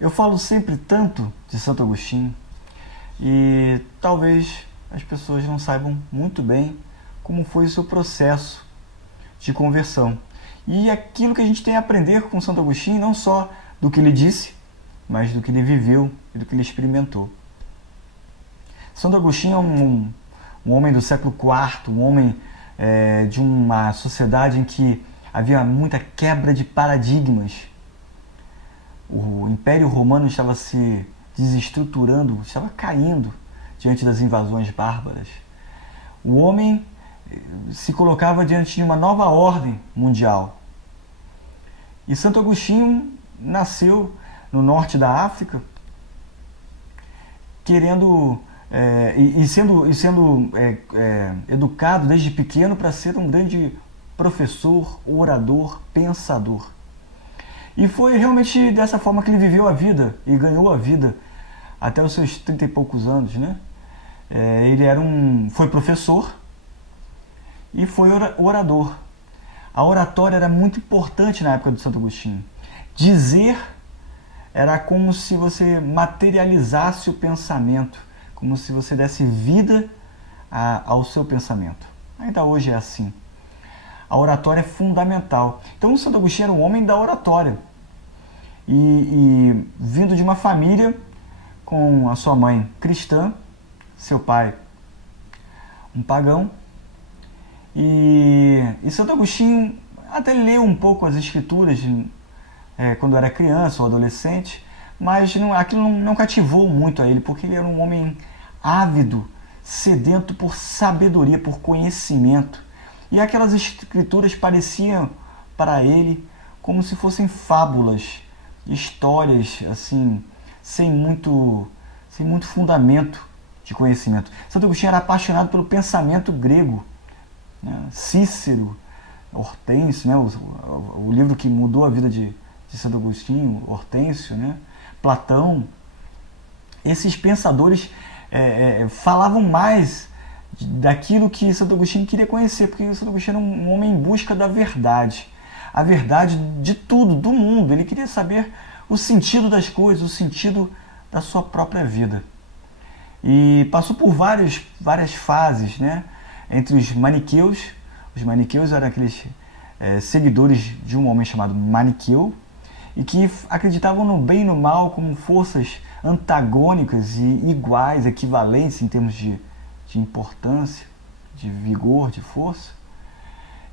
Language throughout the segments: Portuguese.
Eu falo sempre tanto de Santo Agostinho e talvez as pessoas não saibam muito bem como foi o seu processo de conversão. E aquilo que a gente tem a aprender com Santo Agostinho, não só do que ele disse, mas do que ele viveu e do que ele experimentou. Santo Agostinho é um homem do século IV, um homem de uma sociedade em que havia muita quebra de paradigmas. O Império Romano estava se desestruturando, estava caindo diante das invasões bárbaras. O homem se colocava diante de uma nova ordem mundial. E Santo Agostinho nasceu no norte da África, querendo sendo educado desde pequeno para ser um grande professor, orador, pensador. E foi realmente dessa forma que ele viveu a vida e ganhou a vida até os seus 30 e poucos anos, né? Ele foi professor e foi orador. A oratória era muito importante na época do Santo Agostinho. Dizer era como se você materializasse o pensamento, como se você desse vida ao seu pensamento. Ainda hoje é assim. A oratória é fundamental. Então o Santo Agostinho era um homem da oratória. E vindo de uma família com a sua mãe cristã, seu pai um pagão. E Santo Agostinho até leu um pouco as escrituras quando era criança ou adolescente, mas aquilo não cativou muito a ele, porque ele era um homem ávido, sedento por sabedoria, por conhecimento. E aquelas escrituras pareciam para ele como se fossem fábulas, histórias assim, sem muito fundamento de conhecimento. Santo Agostinho era apaixonado pelo pensamento grego, né? Cícero, Hortêncio, né? O livro que mudou a vida de Santo Agostinho, Hortêncio, né? Platão. Esses pensadores falavam mais daquilo que Santo Agostinho queria conhecer, porque Santo Agostinho era um homem em busca da verdade, a verdade de tudo, do mundo. Ele queria saber o sentido das coisas, o sentido da sua própria vida. E passou por várias fases, né? Entre os maniqueus eram aqueles seguidores de um homem chamado Maniqueu, e que acreditavam no bem e no mal como forças antagônicas e iguais, equivalentes em termos de importância, de vigor, de força.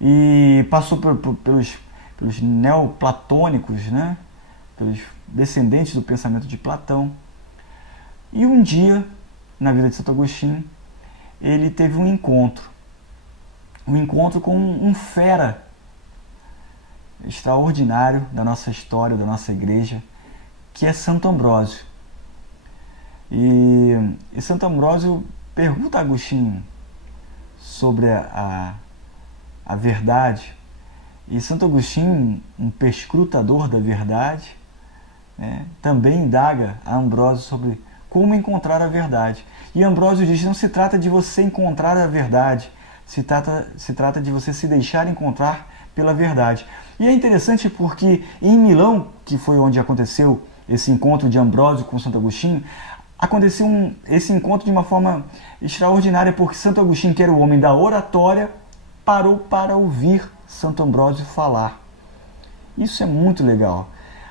E passou pelos neoplatônicos, né? Pelos descendentes do pensamento de Platão. E um dia, na vida de Santo Agostinho, ele teve um encontro com um fera extraordinário da nossa história, da nossa igreja, que é Santo Ambrósio. E Santo Ambrósio pergunta a Agostinho sobre a verdade. E Santo Agostinho, um perscrutador da verdade, né, também indaga a Ambrósio sobre como encontrar a verdade. E Ambrósio diz: não se trata de você encontrar a verdade, se trata de você se deixar encontrar pela verdade. E é interessante porque em Milão, que foi onde aconteceu esse encontro de Ambrósio com Santo Agostinho, aconteceu esse encontro de uma forma extraordinária, porque Santo Agostinho, que era o homem da oratória, parou para ouvir Santo Ambrósio falar. Isso é muito legal.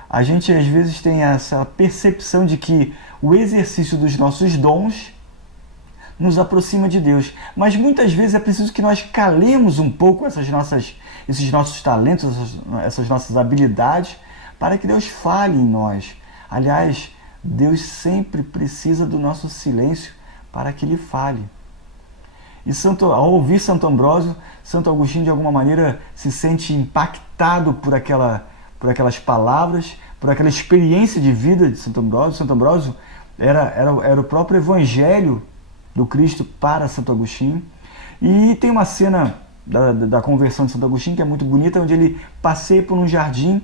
A gente às vezes tem essa percepção de que o exercício dos nossos dons nos aproxima de Deus, mas muitas vezes é preciso que nós calemos um pouco esses nossos talentos, essas nossas habilidades, para que Deus fale em nós. Aliás, Deus sempre precisa do nosso silêncio para que Ele fale. E ao ouvir Santo Ambrósio, Santo Agostinho de alguma maneira se sente impactado por aquelas palavras, por aquela experiência de vida de Santo Ambrósio. Santo Ambrósio era o próprio Evangelho do Cristo para Santo Agostinho. E tem uma cena da conversão de Santo Agostinho que é muito bonita, onde ele passeia por um jardim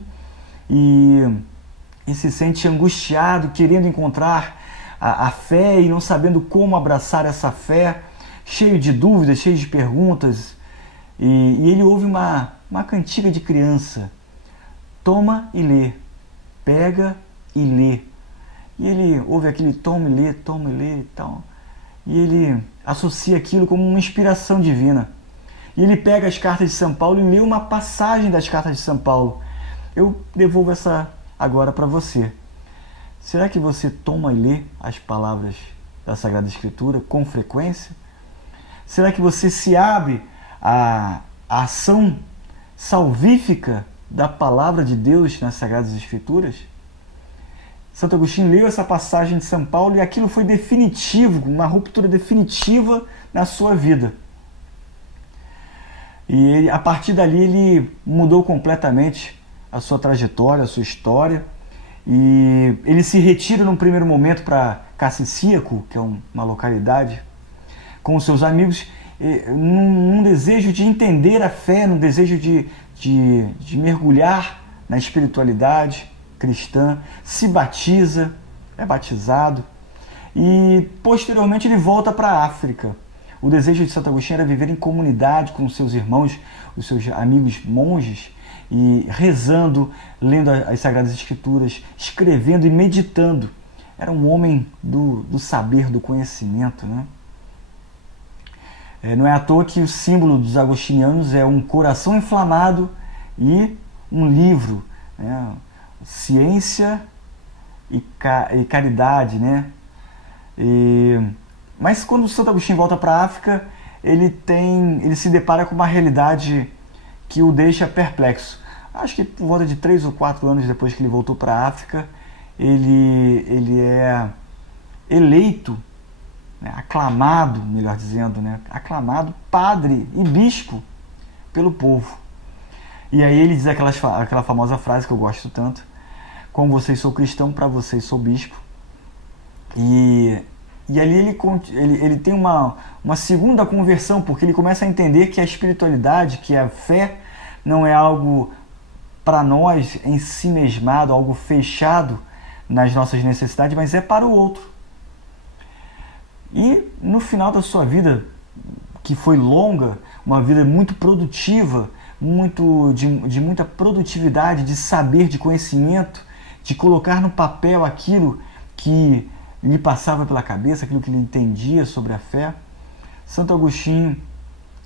e se sente angustiado, querendo encontrar a fé e não sabendo como abraçar essa fé, cheio de dúvidas, cheio de perguntas. E ele ouve uma cantiga de criança: toma e lê, pega e lê, e ele ouve aquele tome e lê e tal, e ele associa aquilo como uma inspiração divina. E ele pega as cartas de São Paulo e lê uma passagem das cartas de São Paulo. Eu devolvo essa agora para você. Será que você toma e lê as palavras da Sagrada Escritura com frequência? Será que você se abre à ação salvífica da palavra de Deus nas Sagradas Escrituras? Santo Agostinho leu essa passagem de São Paulo e aquilo foi definitivo, uma ruptura definitiva na sua vida. E ele, a partir dali ele mudou completamente a sua trajetória, a sua história. E ele se retira num primeiro momento para Cacicíaco, que é uma localidade, com os seus amigos, num desejo de entender a fé, num desejo de mergulhar na espiritualidade cristã, se batiza, é batizado, e posteriormente ele volta para a África. O desejo de Santo Agostinho era viver em comunidade com os seus irmãos, os seus amigos monges, e rezando, lendo as Sagradas Escrituras, escrevendo e meditando. Era um homem do saber, do conhecimento, né? Não é à toa que o símbolo dos agostinianos é um coração inflamado e um livro, né? Ciência e caridade, né? Mas quando o Santo Agostinho volta para a África, ele se depara com uma realidade que o deixa perplexo. Acho que por volta de 3 ou 4 anos depois que ele voltou para a África, ele é eleito, né, aclamado, melhor dizendo, né, aclamado padre e bispo pelo povo. E aí ele diz aquela famosa frase que eu gosto tanto: com vocês sou cristão, para vocês sou bispo. E ali ele tem uma segunda conversão, porque ele começa a entender que a espiritualidade, que a fé, não é algo para nós em si mesmado, algo fechado nas nossas necessidades, mas é para o outro. E no final da sua vida, que foi longa, uma vida muito produtiva, de muita produtividade, de saber, de conhecimento, de colocar no papel aquilo que lhe passava pela cabeça, aquilo que ele entendia sobre a fé, Santo Agostinho,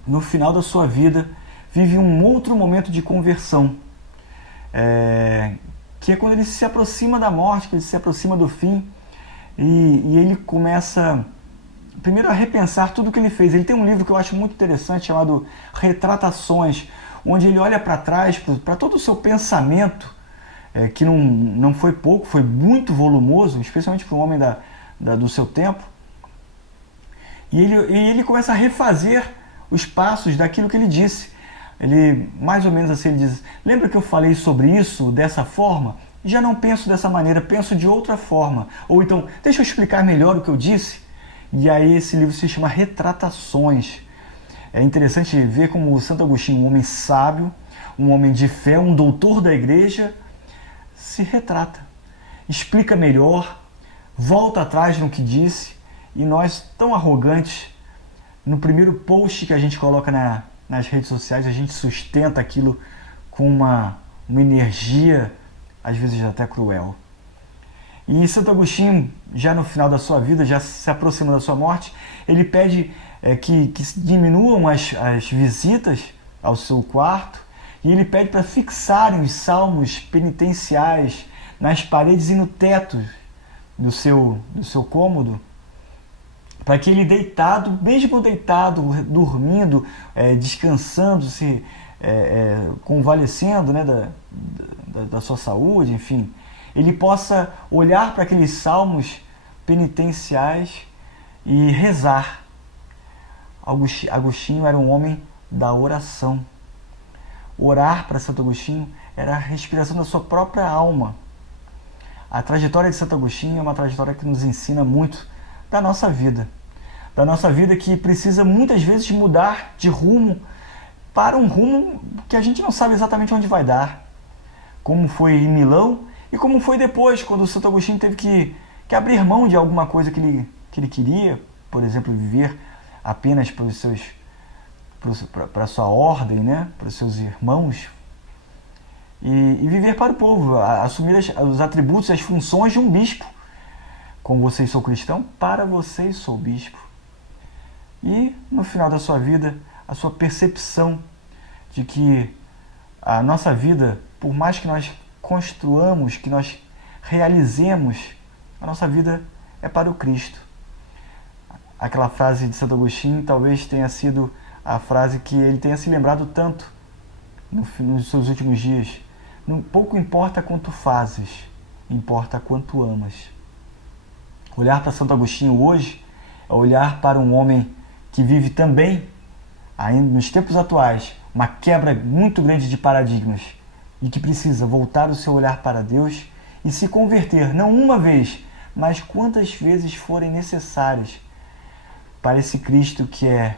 no final da sua vida, vive um outro momento de conversão, que é quando ele se aproxima da morte, que ele se aproxima do fim, e ele começa primeiro a repensar tudo o que ele fez. Ele tem um livro que eu acho muito interessante, chamado Retratações, onde ele olha para trás, para todo o seu pensamento, que não foi pouco, foi muito volumoso, especialmente para um homem do seu tempo. E ele começa a refazer os passos daquilo que ele disse. Ele, mais ou menos assim, ele diz: lembra que eu falei sobre isso dessa forma? Já não penso dessa maneira, penso de outra forma. Ou então, deixa eu explicar melhor o que eu disse. E aí esse livro se chama Retratações. É interessante ver como o Santo Agostinho, um homem sábio, um homem de fé, um doutor da igreja, se retrata, explica melhor, volta atrás no que disse, e nós, tão arrogantes, no primeiro post que a gente coloca nas redes sociais, a gente sustenta aquilo com uma energia, às vezes até cruel. E Santo Agostinho, já no final da sua vida, já se aproxima da sua morte, ele pede que diminuam as visitas ao seu quarto, e ele pede para fixarem os salmos penitenciais nas paredes e no teto do seu cômodo, para que ele deitado, mesmo deitado, dormindo, descansando, convalescendo, né, da sua saúde, enfim, ele possa olhar para aqueles salmos penitenciais e rezar. Agostinho era um homem da oração. Orar para Santo Agostinho era a respiração da sua própria alma. A trajetória de Santo Agostinho é uma trajetória que nos ensina muito da nossa vida que precisa muitas vezes mudar de rumo para um rumo que a gente não sabe exatamente onde vai dar, como foi em Milão e como foi depois, quando o Santo Agostinho teve que abrir mão de alguma coisa que ele queria, por exemplo, viver apenas para a sua ordem, né? Para os seus irmãos, e viver para o povo, assumir os atributos, as funções de um bispo. Com vocês sou cristão, para vocês sou bispo. E no final da sua vida, a sua percepção de que a nossa vida, por mais que nós construamos, que nós realizemos, a nossa vida é para o Cristo. Aquela frase de Santo Agostinho talvez tenha sido a frase que ele tenha se lembrado tanto nos seus últimos dias. Pouco importa quanto fazes, importa quanto amas. Olhar para Santo Agostinho hoje é olhar para um homem que vive também, ainda nos tempos atuais, uma quebra muito grande de paradigmas e que precisa voltar o seu olhar para Deus e se converter, não uma vez, mas quantas vezes forem necessárias, para esse Cristo que é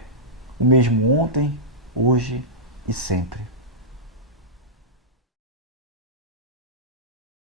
o mesmo ontem, hoje e sempre.